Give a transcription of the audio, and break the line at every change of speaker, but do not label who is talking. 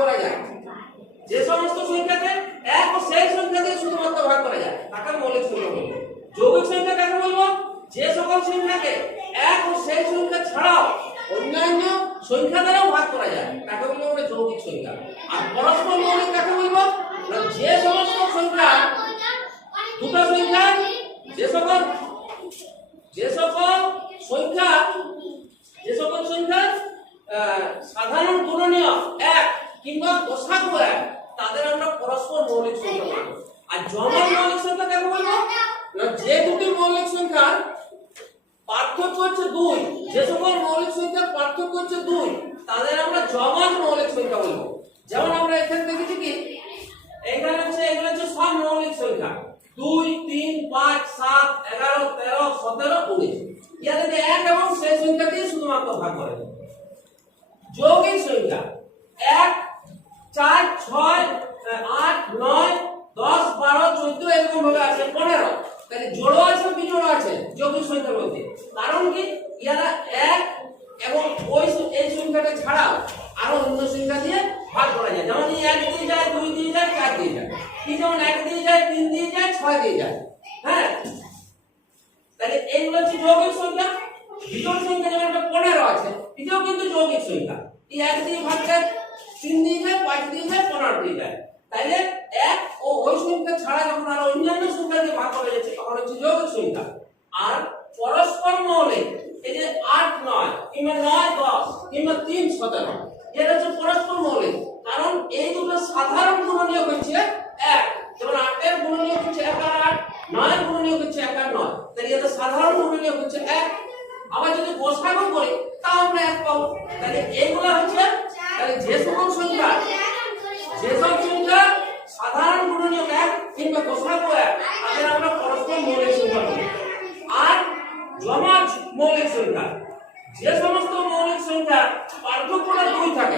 করা যায়। যে সমস্ত সংখ্যাকে এক ও সেই সংখ্যা দিয়ে শুধুমাত্র ভাগ করা যায়, তাকে মৌলিক সংখ্যা বলব যৌগিক সংখ্যা কাকে বলব? যে সকল সংখ্যাকে এক ও সেই সংখ্যা ছাড়াও অন্যান্য সংখ্যা দ্বারাও ভাগ করা যায়, তাকে বলব আমরা যৌগিক সংখ্যা। আর পরস্পর মৌলিক কাকে বলব? যে সমস্ত সংখ্যা, দুটো সংখ্যা, যে সকল যে সকল সংখ্যা, যে সকল সংখ্যা সাধারণ কিংবা দশাগু এক তাদের আমরা পরস্পর মৌলিক সংখ্যা বলব। আর জমা মৌলিক সংখ্যা কাকে বলব? যে দুটি মৌলিক সংখ্যা, পার্থক্য হচ্ছে দুই। যে সকল মৌলিক সংখ্যার পার্থক্য হচ্ছে দুই, তাদের আমরা জমা মৌলিক সংখ্যা বলব। যেমন আমরা এখানে দেখেছি কি? এখানে হচ্ছে, এগুলো হচ্ছে সব মৌলিক সংখ্যা। দুই, তিন, পাঁচ, সাত, এগারো, তেরো, সতেরো উনিশ ইয়াদেরকে এক এবং সেই সংখ্যা দিয়ে শুধুমাত্র ভাগ করে। যৌগিক সংখ্যা এক চার ছয় আট নয় দশ বারো চোদ্দ এরকম ভাবে আছে পনেরো তাহলে জোড়ো আছে বিজোড়ো আছে যৌগিক সংখ্যার মধ্যে। কারণ কি? ইয়ারা এক এবং ওই এই সংখ্যাটা ছাড়াও আরও অন্য সংখ্যা দিয়ে ভাগ করা যায়। যেমন এক দিয়ে যায়, দুই দিয়ে যায়, চার দিয়ে যায়। কি যেমন এক দিয়ে যায়, তিন দিয়ে যায়, ছয় দিয়ে যায়। হ্যাঁ? তাহলে এইগুলো হচ্ছে যৌগিক সংখ্যা। বিজোড় সংখ্যা যেমন একটা পনেরো আছে, এটাও কিন্তু যৌগিক সংখ্যা। এই এক দিয়ে ভাগ যায়, তিন দিয়ে যায়, পাঁচ দিয়ে যায়, পনেরো দিয়ে যায়। তাইলে এক ও ওই সংখ্যা ছাড়া যখন আরও অন্যান্য সংখ্যা দিয়ে ভাগ করা যাচ্ছে তখন হচ্ছে যৌগিক সংখ্যা আর পরস্পর মৌলিক, এই যে আট নয়, কিংবা নয় দশ, কিংবা তিন সতেরো এটা হচ্ছে পরস্পর মৌলিক। কারণ এই দুটো সাধারণ গুণনীয় হচ্ছে এক। যেমন আটের গুণনীয় হচ্ছে এক আর আট, নয়ের গুণনীয় হচ্ছে এক আর নয়। তাহলে এটা সাধারণ গুণনীয় হচ্ছে এক। আবার যদি গোসাগু করি, তাও আমরা এক পাবো। তাহলে এইগুলা হচ্ছে, তাহলে যে সকল সংখ্যা যেসব সংখ্যা সাধারণ গুণনীয় এক কিংবা গোসাগু এক, তাদের আমরা পরস্পর মৌলিক সংখ্যা বলি আর জমা মৌলিক সংখ্যা। যে সমস্ত মৌলিক সংখ্যা পার্থক্য দূর থাকে।